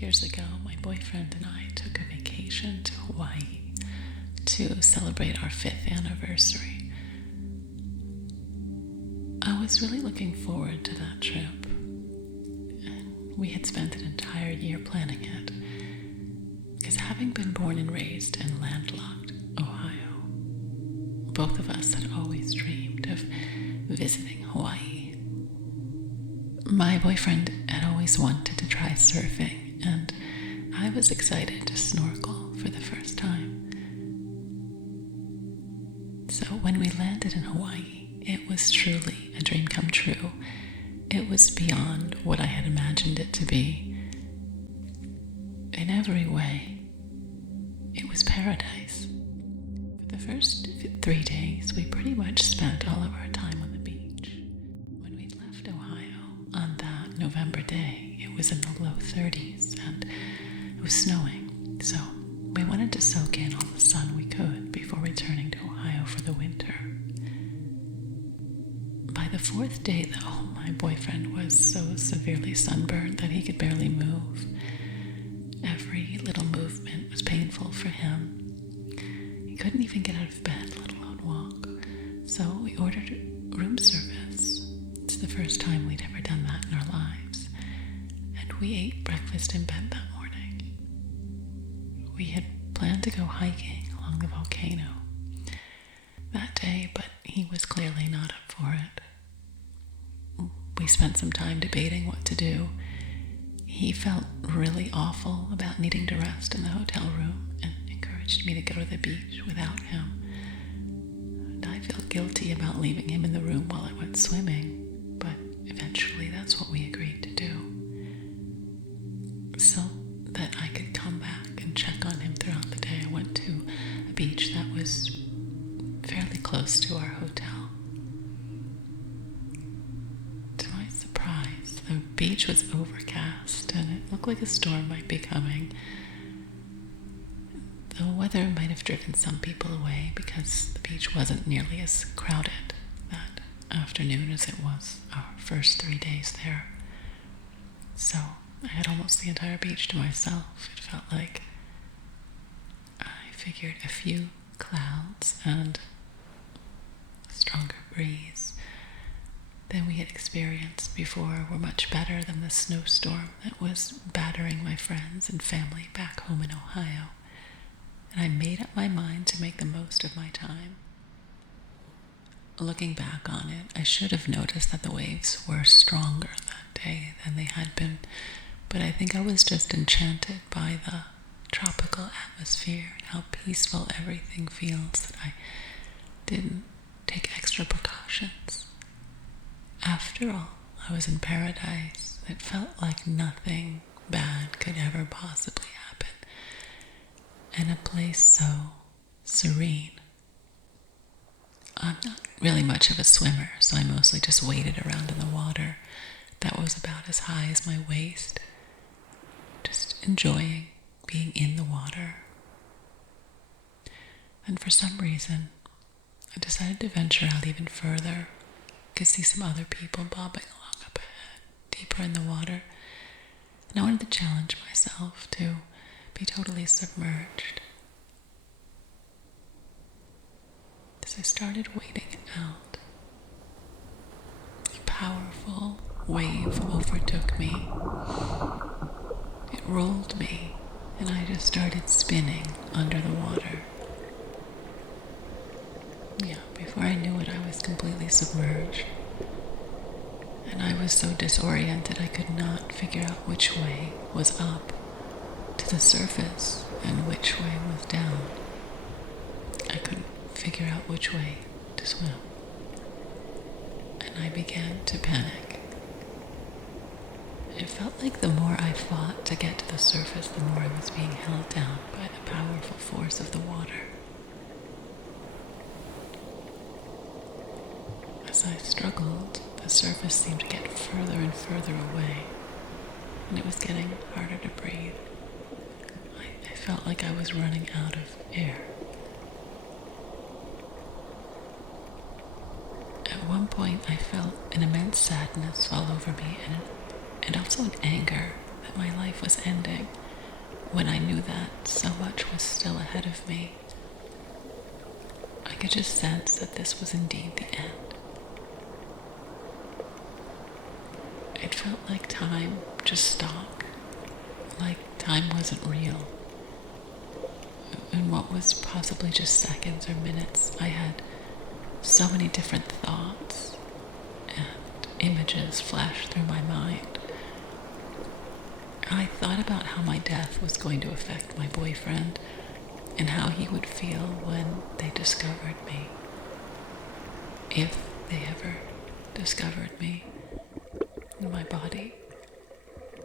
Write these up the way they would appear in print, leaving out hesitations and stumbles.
years ago, my boyfriend and I took a vacation to Hawaii to celebrate our 5th anniversary. I was really looking forward to that trip, and we had spent an entire year planning it, because having been born and raised in landlocked Ohio, both of us had always dreamed of visiting Hawaii. My boyfriend had always wanted to try surfing, and I was excited to snorkel for the first time. So when we landed in Hawaii, it was truly a dream come true. It was beyond what I had imagined it to be. In every way, it was paradise. For the first 3 days, we pretty much spent all of our time on the beach. When we left Ohio on that November day, it was in the low 30s and it was snowing, so we wanted to soak in all the sun we could before returning to Ohio for the winter. By the 4th day, though, my boyfriend was so severely sunburned that he could barely move. Every little movement was painful for him. He couldn't even get out of bed, let alone walk. So we ordered room service. It's the first time we'd ever done that in our lives. And we ate breakfast in bed that morning. We had planned to go hiking along the volcano that day, but he was clearly not up for it. We spent some time debating what to do. He felt really awful about needing to rest in the hotel room and encouraged me to go to the beach without him. And I felt guilty about leaving him in the room while I went swimming, but eventually that's what we agreed to do, so that I could come back and check on him throughout the day. I went to a beach that was fairly close to our hotel. To my surprise, the beach was overcast and it looked like a storm might be coming. The weather might have driven some people away because the beach wasn't nearly as crowded that afternoon as it was our first 3 days there. So I had almost the entire beach to myself. It felt like I figured a few clouds and a stronger breeze than we had experienced before were much better than the snowstorm that was battering my friends and family back home in Ohio. And I made up my mind to make the most of my time. Looking back on it, I should have noticed that the waves were stronger that day than they had been, but I think I was just enchanted by the tropical atmosphere and how peaceful everything feels that I didn't take extra precautions. After all, I was in paradise. It felt like nothing bad could ever possibly happen, and a place so serene. I'm not really much of a swimmer, so I mostly just waded around in the water that was about as high as my waist, just enjoying being in the water. And for some reason, I decided to venture out even further. I could see some other people bobbing along up ahead, deeper in the water, and I wanted to challenge myself to be totally submerged. As I started wading out, a powerful wave overtook me. It rolled me, and I just started spinning under the water. Yeah, before I knew it, I was completely submerged. And I was so disoriented I could not figure out which way was up to the surface and which way was down. I couldn't figure out which way to swim. And I began to panic. It felt like the more I fought to get to the surface, the more I was being held down by the powerful force of the water. As I struggled, the surface seemed to get further and further away, and it was getting harder to breathe. I felt like I was running out of air. At one point, I felt an immense sadness fall over me, and also an anger that my life was ending, when I knew that so much was still ahead of me. I could just sense that this was indeed the end. It felt like time just stopped, like time wasn't real. In what was possibly just seconds or minutes, I had so many different thoughts and images flash through my mind. I thought about how my death was going to affect my boyfriend and how he would feel when they discovered me. If they ever discovered me in my body.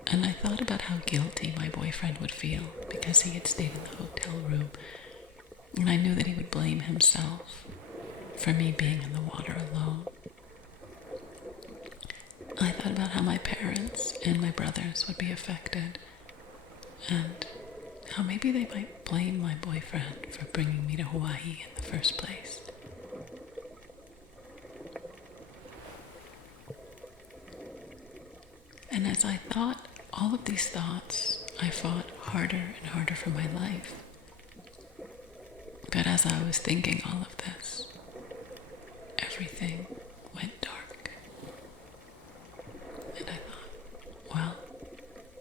And I thought about how guilty my boyfriend would feel because he had stayed in the hotel room. And I knew that he would blame himself for me being in the water alone. I thought about how my parents and my brothers would be affected, and how maybe they might blame my boyfriend for bringing me to Hawaii in the first place. And as I thought all of these thoughts, I fought harder and harder for my life. But as I was thinking all of this, everything went dark. And I thought, well,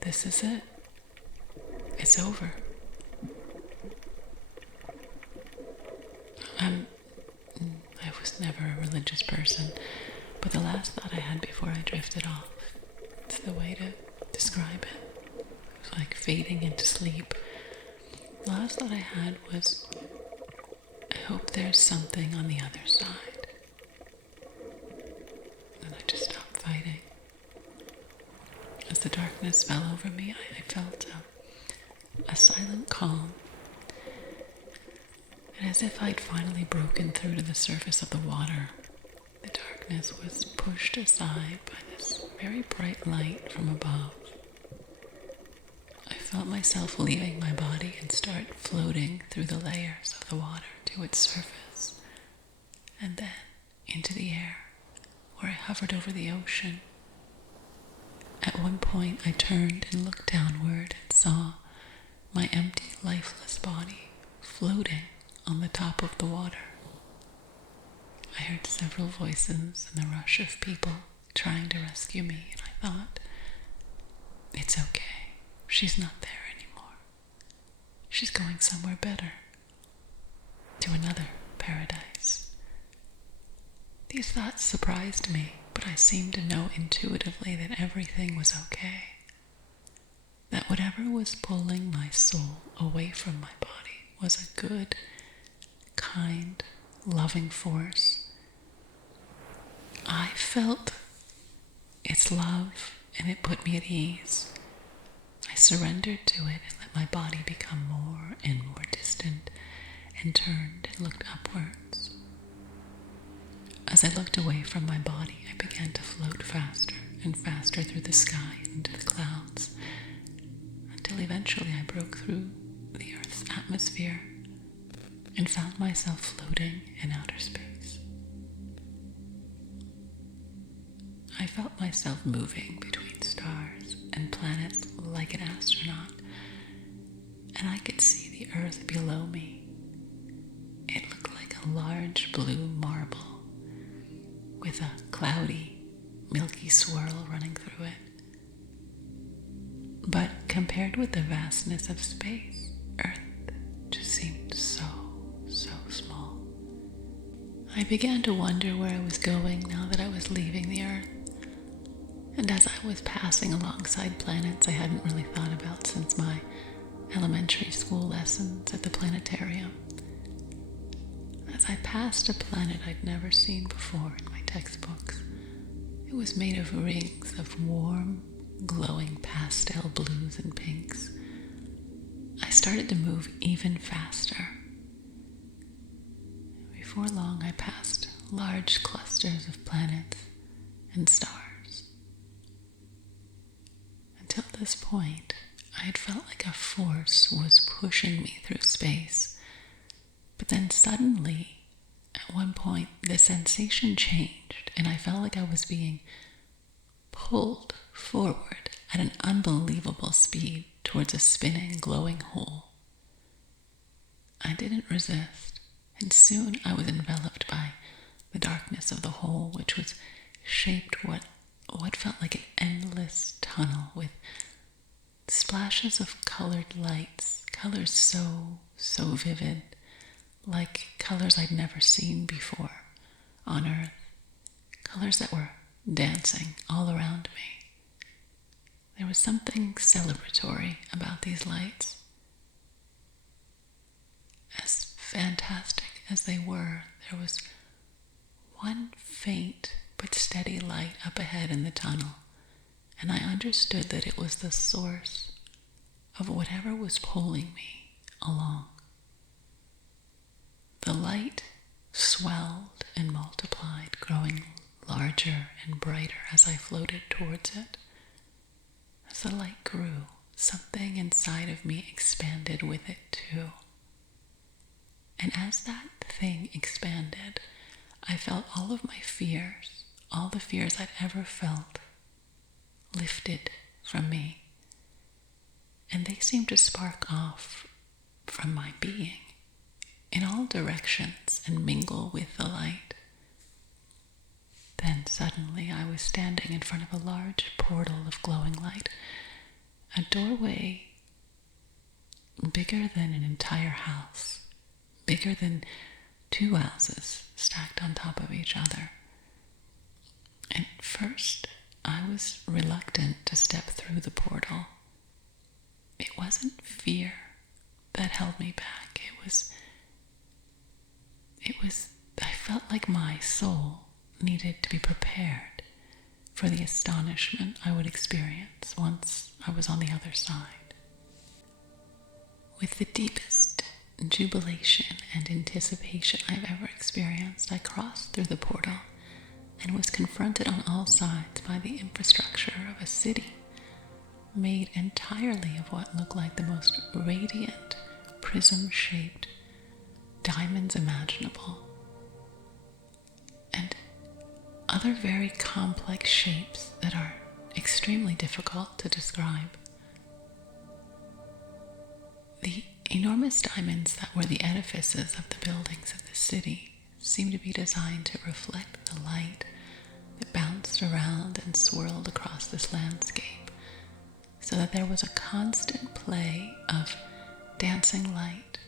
this is it. It's over. I was never a religious person, but the last thought I had before I drifted off, it's the way to describe it. It was like fading into sleep. The last thought I had was, I hope there's something on the other side. And I just stopped fighting. As the darkness fell over me, I felt a silent calm. And as if I'd finally broken through to the surface of the water, the darkness was pushed aside by this very bright light from above. I felt myself leaving my body and start floating through the layers of the water to its surface, and then into the air, where I hovered over the ocean. At one point, I turned and looked downward and saw my empty, lifeless body floating on the top of the water. I heard several voices and the rush of people trying to rescue me, and I thought, it's okay. She's not there anymore. She's going somewhere better, to another paradise. These thoughts surprised me, but I seemed to know intuitively that everything was okay. That whatever was pulling my soul away from my body was a good, kind, loving force. I felt its love, and it put me at ease. I surrendered to it and let my body become more and more distant, and turned and looked upwards. As I looked away from my body, I began to float faster and faster through the sky and into the clouds, until eventually I broke through the Earth's atmosphere and found myself floating in outer space. I felt myself moving between stars and planets like an astronaut, and I could see the Earth below me. It looked like a large blue marble with a cloudy, milky swirl running through it. But compared with the vastness of space, Earth just seemed so small. I began to wonder where I was going now that I was leaving the Earth. And as I was passing alongside planets I hadn't really thought about since my elementary school lessons at the planetarium, as I passed a planet I'd never seen before in my textbooks, it was made of rings of warm, glowing pastel blues and pinks. I started to move even faster. Before long, I passed large clusters of planets and stars. Until this point, I had felt like a force was pushing me through space. But then suddenly, at one point, the sensation changed, and I felt like I was being pulled forward at an unbelievable speed towards a spinning, glowing hole. I didn't resist, and soon I was enveloped by the darkness of the hole, which was shaped what felt like an endless tunnel with splashes of colored lights, colors so vivid, like colors I'd never seen before on Earth, colors that were dancing all around me. There was something celebratory about these lights. As fantastic as they were, there was one faint but steady light up ahead in the tunnel, and I understood that it was the source of whatever was pulling me along. The light swelled and multiplied, growing larger and brighter as I floated towards it. As the light grew, something inside of me expanded with it too. And as that thing expanded, I felt all of my fears, all the fears I'd ever felt, lifted from me. And they seemed to spark off from my being in all directions and mingle with the light. Then suddenly I was standing in front of a large portal of glowing light, a doorway bigger than an entire house, bigger than 2 houses stacked on top of each other. At first, I was reluctant to step through the portal. It wasn't fear that held me back. I felt like my soul needed to be prepared for the astonishment I would experience once I was on the other side. With the deepest jubilation and anticipation I've ever experienced, I crossed through the portal and was confronted on all sides by the infrastructure of a city made entirely of what looked like the most radiant, prism-shaped diamonds imaginable, and other very complex shapes that are extremely difficult to describe. The enormous diamonds that were the edifices of the buildings of the city seemed to be designed to reflect the light that bounced around and swirled across this landscape, so that there was a constant play of dancing light.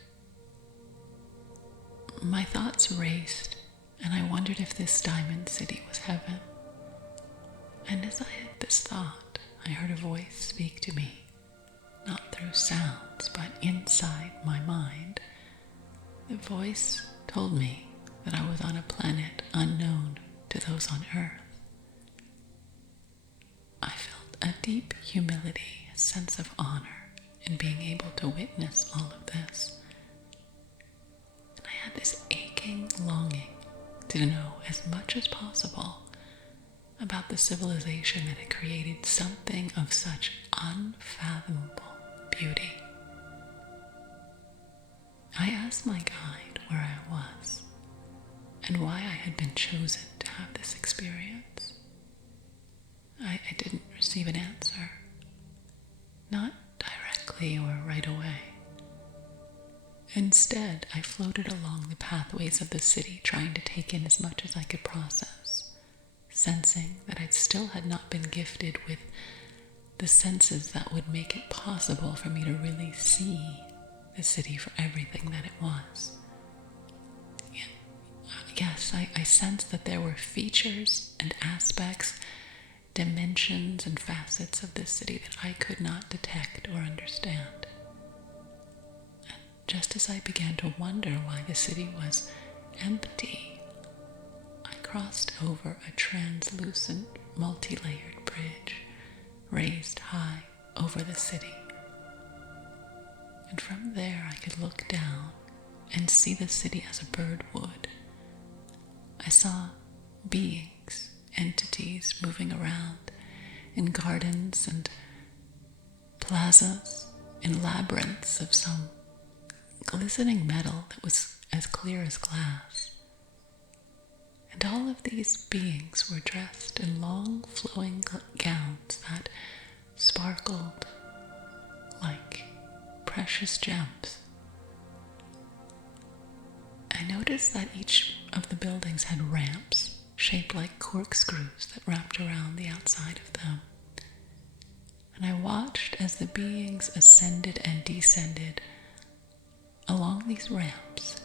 My thoughts raced, and I wondered if this diamond city was heaven. And as I had this thought, I heard a voice speak to me, not through sounds, but inside my mind. The voice told me that I was on a planet unknown to those on Earth. I felt a deep humility, a sense of honor in being able to witness all of this. And I had this aching longing to know as much as possible about the civilization that had created something of such unfathomable beauty. I asked my guide where I was and why I had been chosen to have this experience. I didn't receive an answer, not directly or right away. Instead, I floated along the pathways of the city, trying to take in as much as I could process, sensing that I still had not been gifted with the senses that would make it possible for me to really see the city for everything that it was. Yes, I sensed that there were features and aspects, dimensions and facets of this city that I could not detect or understand. And just as I began to wonder why the city was empty, I crossed over a translucent, multi-layered bridge raised high over the city. And from there I could look down and see the city as a bird would. I saw beings, entities moving around in gardens and plazas, in labyrinths of some glistening metal that was as clear as glass. And all of these beings were dressed in long flowing gowns that sparkled like precious gems. I noticed that each of the buildings had ramps shaped like corkscrews that wrapped around the outside of them. And I watched as the beings ascended and descended along these ramps,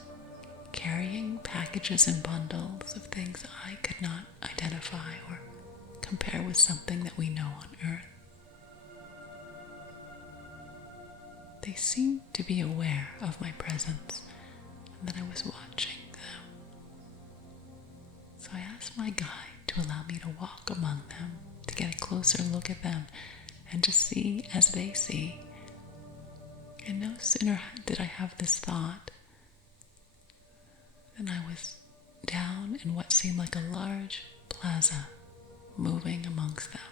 carrying packages and bundles of things I could not identify or compare with something that we know on Earth. They seemed to be aware of my presence and that I was watching them. So I asked my guide to allow me to walk among them, to get a closer look at them and to see as they see. And no sooner did I have this thought than I was down in what seemed like a large plaza, moving amongst them.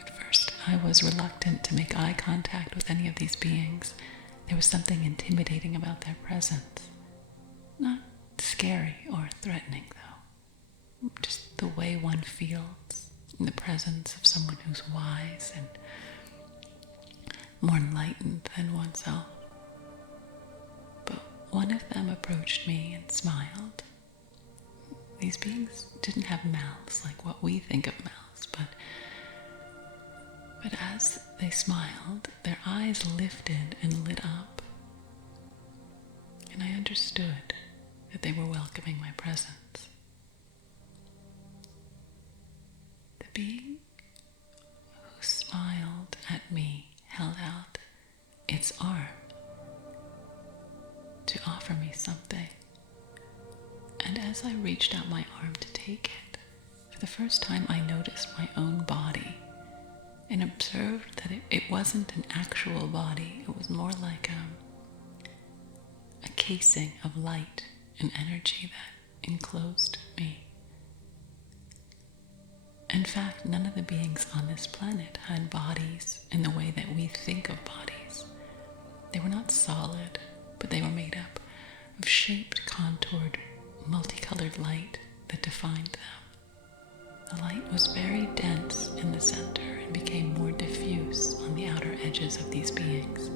At first, I was reluctant to make eye contact with any of these beings. There was something intimidating about their presence. Not scary or threatening, though. Just the way one feels in the presence of someone who's wise and more enlightened than oneself. But one of them approached me and smiled. These beings didn't have mouths like what we think of mouths, but as they smiled, their eyes lifted and lit up. And I understood that they were welcoming my presence. The being who smiled at me held out its arm to offer me something. And as I reached out my arm to take it, for the first time I noticed my own body and observed that it wasn't an actual body. It was more like a casing of light and energy that enclosed me. In fact, none of the beings on this planet had bodies in the way that we think of bodies. They were not solid, but they were made up of shaped, contoured, multicolored light that defined them. The light was very dense in the center and became more diffuse on the outer edges of these beings.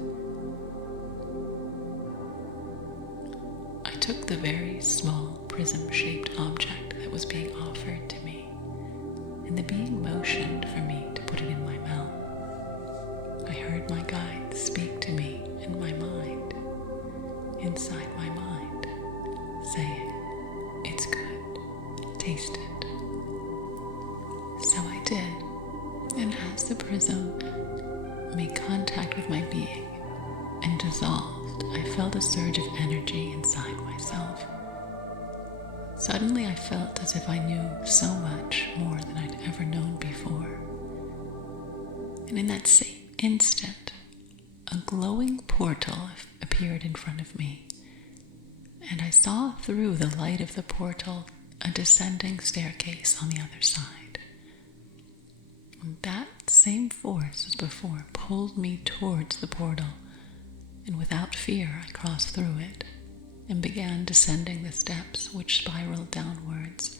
I took the very small prism-shaped object that was being offered to me, and the being motioned for me to put it in my mouth. I heard my guide speak to me in my mind, inside my mind, saying, "It's good, taste it." So I did, and as the prism made contact with my being and dissolved, I felt a surge of energy inside myself. Suddenly I felt as if I knew so much more than I'd ever known before. And in that same instant, a glowing portal appeared in front of me, and I saw through the light of the portal a descending staircase on the other side. And that same force as before pulled me towards the portal, and without fear I crossed through it and began descending the steps which spiraled downwards,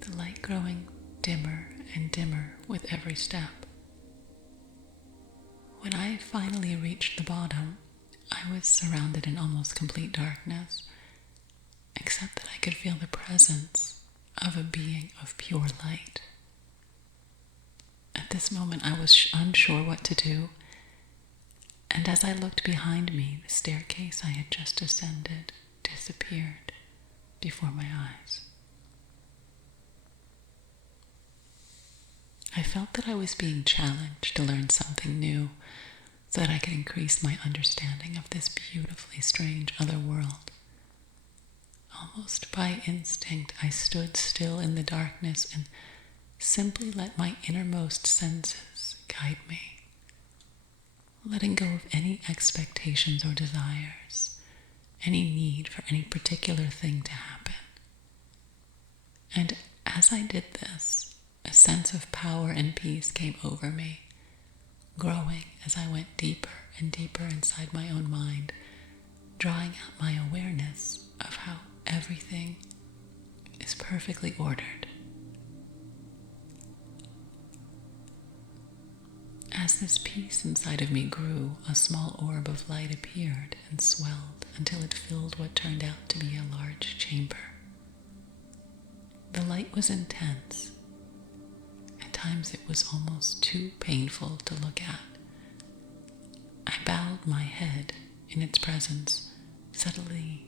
the light growing dimmer and dimmer with every step. When I finally reached the bottom, I was surrounded in almost complete darkness, except that I could feel the presence of a being of pure light. At this moment, I was unsure what to do, and as I looked behind me, the staircase I had just ascended disappeared before my eyes. I felt that I was being challenged to learn something new so that I could increase my understanding of this beautifully strange other world. Almost by instinct, I stood still in the darkness and simply let my innermost senses guide me, letting go of any expectations or desires, any need for any particular thing to happen. And as I did this, a sense of power and peace came over me, growing as I went deeper and deeper inside my own mind, drawing out my awareness of how everything is perfectly ordered. As this peace inside of me grew, a small orb of light appeared and swelled until it filled what turned out to be a large chamber. The light was intense. At times it was almost too painful to look at. I bowed my head in its presence, suddenly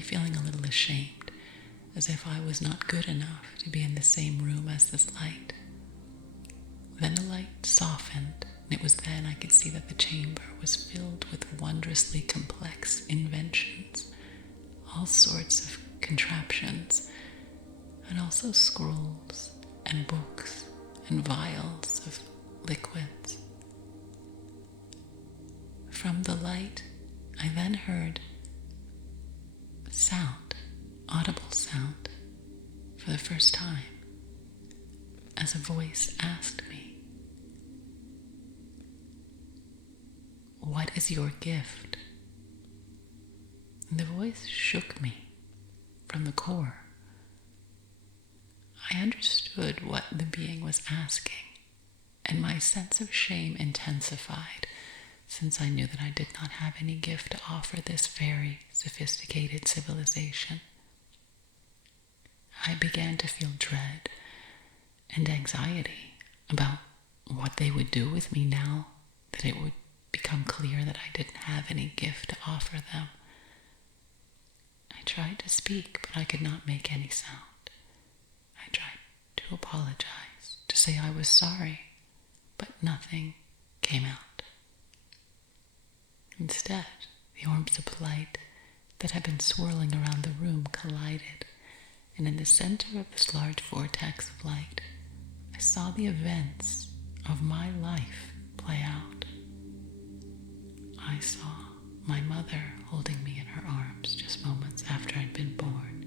feeling a little ashamed, as if I was not good enough to be in the same room as this light. Then the light softened, and it was then I could see that the chamber was filled with wondrously complex inventions, all sorts of contraptions, and also scrolls and books and vials of liquids. From the light, I then heard sound, audible sound, for the first time, as a voice asked me, "What is your gift?" And the voice shook me from the core. I understood what the being was asking, and my sense of shame intensified, since I knew that I did not have any gift to offer this very sophisticated civilization. I began to feel dread and anxiety about what they would do with me now that it would become clear that I didn't have any gift to offer them. I tried to speak, but I could not make any sound. I tried to apologize, to say I was sorry, but nothing came out. Instead, the orbs of light that had been swirling around the room collided, and in the center of this large vortex of light, I saw the events of my life play out. I saw my mother holding me in her arms just moments after I'd been born.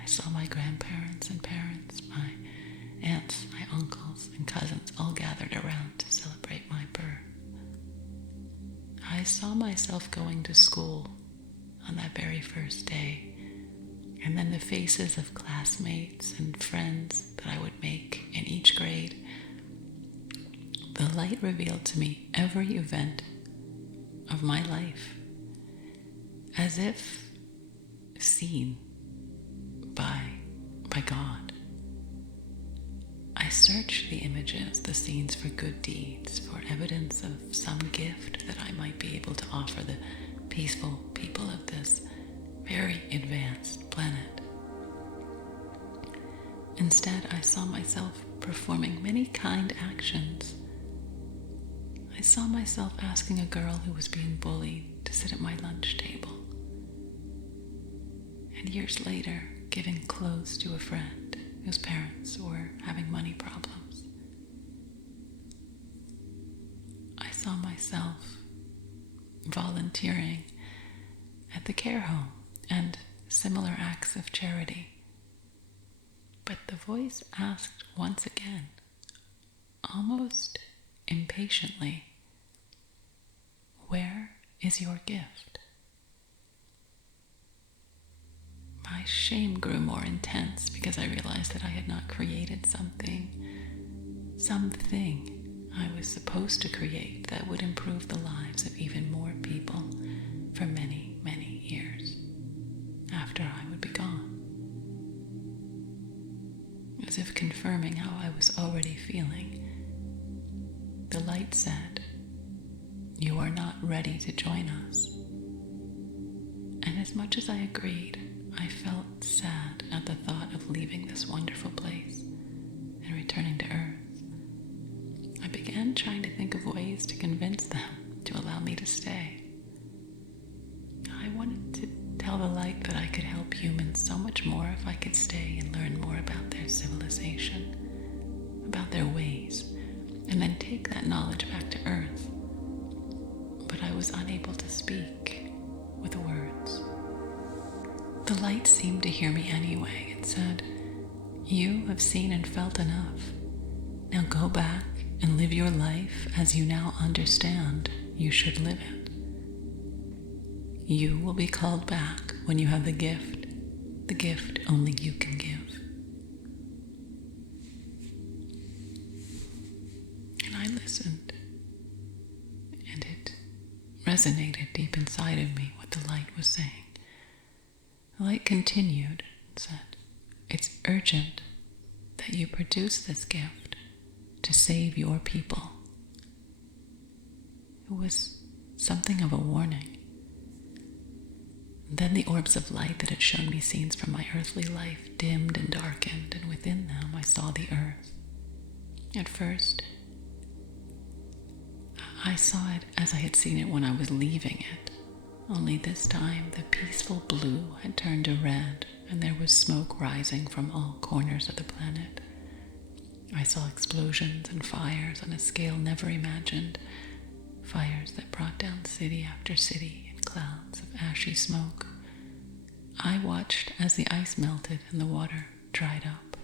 I saw my grandparents and parents, my aunts, my uncles, and cousins all gathered around to celebrate my birth. I saw myself going to school on that very first day, and then the faces of classmates and friends that I would make in each grade. The light revealed to me every event of my life, as if seen by God. I searched the images, the scenes for good deeds, for evidence of some gift that I might be able to offer the peaceful people of this very advanced planet. Instead, I saw myself performing many kind actions. I saw myself asking a girl who was being bullied to sit at my lunch table, and years later, giving clothes to a friend whose parents were having money problems. I saw myself volunteering at the care home and similar acts of charity. But the voice asked once again, almost impatiently, "Where is your gift?" My shame grew more intense because I realized that I had not created something I was supposed to create that would improve the lives of even more people for many, many years after I would be gone. As if confirming how I was already feeling, the light said, "You are not ready to join us." And as much as I agreed, I felt sad at the thought of leaving this wonderful place and returning to Earth. I began trying to think of ways to convince them to allow me to stay. I wanted to tell the light that I could help humans so much more if I could stay and learn more about their civilization, about their ways, and then take that knowledge back to Earth. But I was unable to speak with words. The light seemed to hear me anyway. It said, "You have seen and felt enough. Now go back and live your life as you now understand you should live it. You will be called back when you have the gift only you can give." resonated deep inside of me what the light was saying. The light continued and said, "It's urgent that you produce this gift to save your people." It was something of a warning. Then the orbs of light that had shown me scenes from my earthly life dimmed and darkened, and within them I saw the earth. At first, I saw it as I had seen it when I was leaving it, only this time the peaceful blue had turned to red, and there was smoke rising from all corners of the planet. I saw explosions and fires on a scale never imagined, fires that brought down city after city in clouds of ashy smoke. I watched as the ice melted and the water dried up,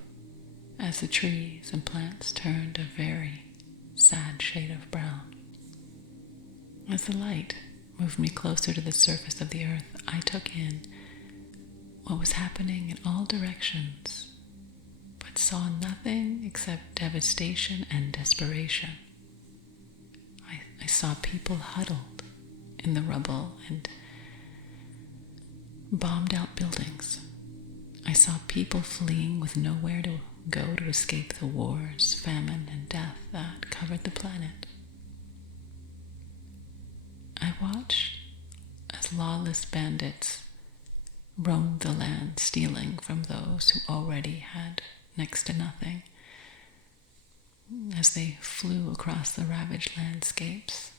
as the trees and plants turned a very sad shade of brown. As the light moved me closer to the surface of the earth, I took in what was happening in all directions, but saw nothing except devastation and desperation. I saw people huddled in the rubble and bombed out buildings. I saw people fleeing with nowhere to go to escape the wars, famine, and death that covered the planet. I watched as lawless bandits roamed the land, stealing from those who already had next to nothing, as they flew across the ravaged landscapes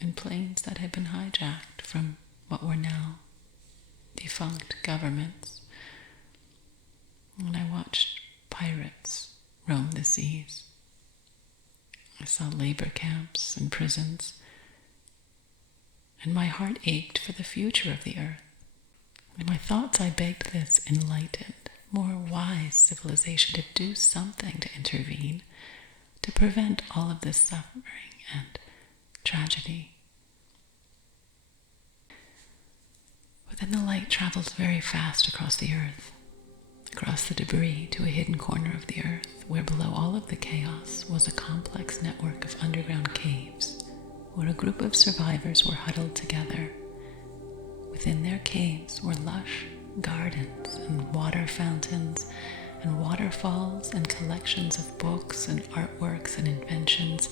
in planes that had been hijacked from what were now defunct governments. And I watched pirates roam the seas. I saw labor camps and prisons, and my heart ached for the future of the earth. In my thoughts, I begged this enlightened, more wise civilization to do something to intervene, to prevent all of this suffering and tragedy. But then the light travels very fast across the earth, across the debris to a hidden corner of the earth, where below all of the chaos was a complex network of underground caves, where a group of survivors were huddled together. Within their caves were lush gardens and water fountains and waterfalls and collections of books and artworks and inventions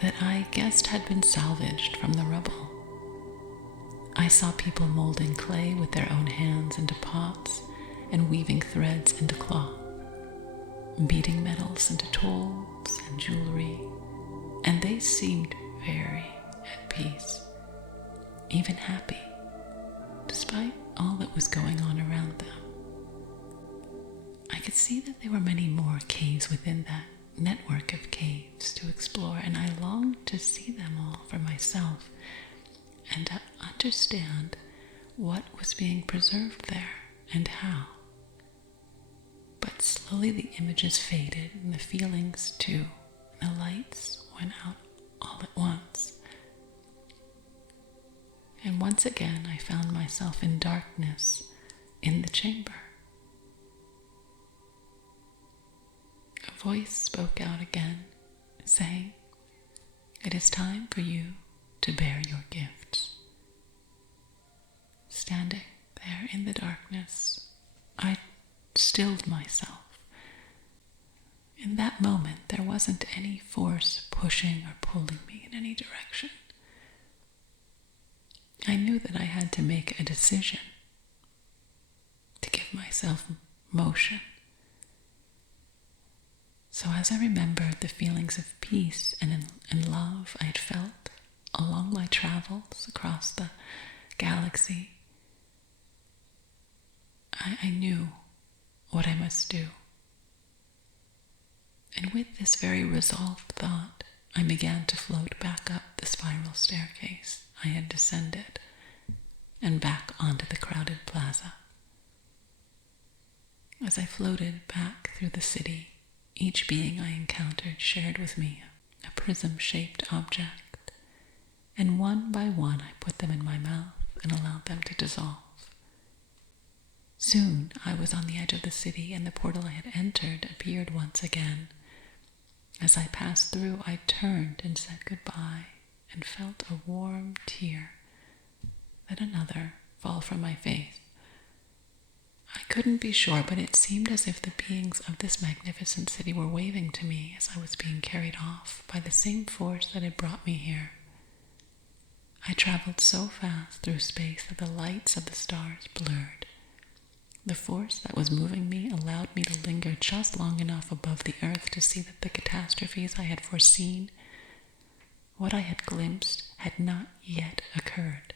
that I guessed had been salvaged from the rubble. I saw people molding clay with their own hands into pots and weaving threads into cloth, beating metals into tools and jewelry, and they seemed very at peace, even happy, despite all that was going on around them. I could see that there were many more caves within that network of caves to explore, and I longed to see them all for myself and to understand what was being preserved there and how. But slowly the images faded and the feelings too, and the lights went out all at once. And once again I found myself in darkness in the chamber. A voice spoke out again, saying, "It is time for you to bear your gifts." Standing there in the darkness, I stilled myself. In that moment, there wasn't any force pushing or pulling me in any direction. I knew that I had to make a decision, to give myself motion. So as I remembered the feelings of peace and love I had felt along my travels across the galaxy, I knew what I must do. And with this very resolved thought, I began to float back up the spiral staircase I had descended and back onto the crowded plaza. As I floated back through the city, each being I encountered shared with me a prism-shaped object, and one by one I put them in my mouth and allowed them to dissolve. Soon I was on the edge of the city, and the portal I had entered appeared once again. As I passed through, I turned and said goodbye and felt a warm tear, then another fall from my face. I couldn't be sure, but it seemed as if the beings of this magnificent city were waving to me as I was being carried off by the same force that had brought me here. I traveled so fast through space that the lights of the stars blurred. The force that was moving me allowed me to linger just long enough above the earth to see that the catastrophes I had foreseen, what I had glimpsed, had not yet occurred,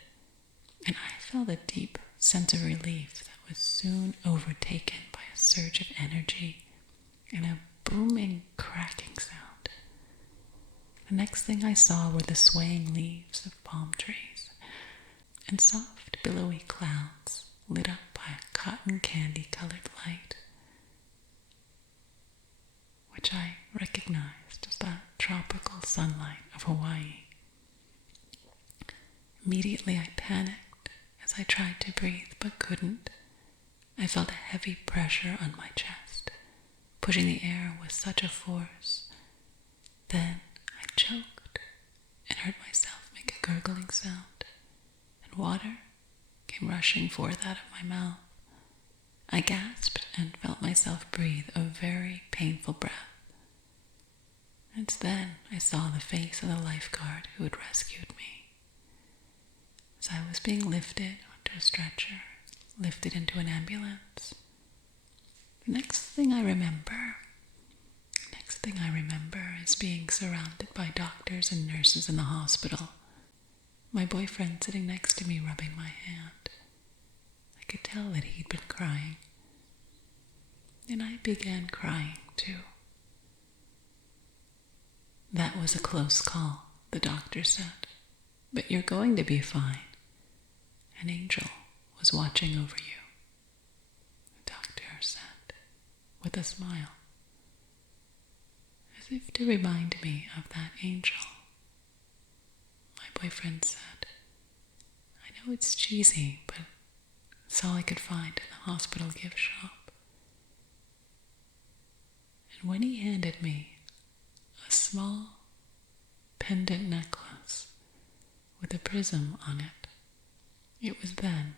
and I felt a deep sense of relief that was soon overtaken by a surge of energy and a booming, cracking sound. The next thing I saw were the swaying leaves of palm trees and soft, billowy clouds lit up by a cotton candy-colored light, which I recognized as the tropical sunlight of Hawaii. Immediately I panicked as I tried to breathe but couldn't. I felt a heavy pressure on my chest, pushing the air with such a force. Then I choked and heard myself make a gurgling sound, and water came rushing forth out of my mouth. I gasped and felt myself breathe a very painful breath. And then I saw the face of the lifeguard who had rescued me. As I was being lifted onto a stretcher, lifted into an ambulance, the next thing I remember is being surrounded by doctors and nurses in the hospital. My boyfriend sitting next to me rubbing my hand. I could tell that he'd been crying. And I began crying too. That was a close call, the doctor said, but you're going to be fine. An angel was watching over you, the doctor said, with a smile, as if to remind me of that angel. My boyfriend said, I know it's cheesy, but it's all I could find in the hospital gift shop. And when he handed me a small pendant necklace with a prism on it, it was then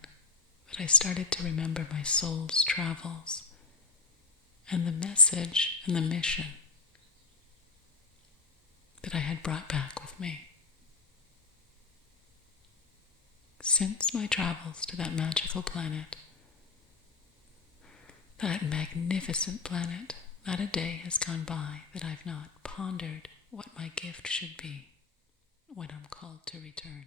that I started to remember my soul's travels and the message and the mission that I had brought back with me. Since my travels to that magical planet, that magnificent planet, not a day has gone by that I've not pondered what my gift should be when I'm called to return.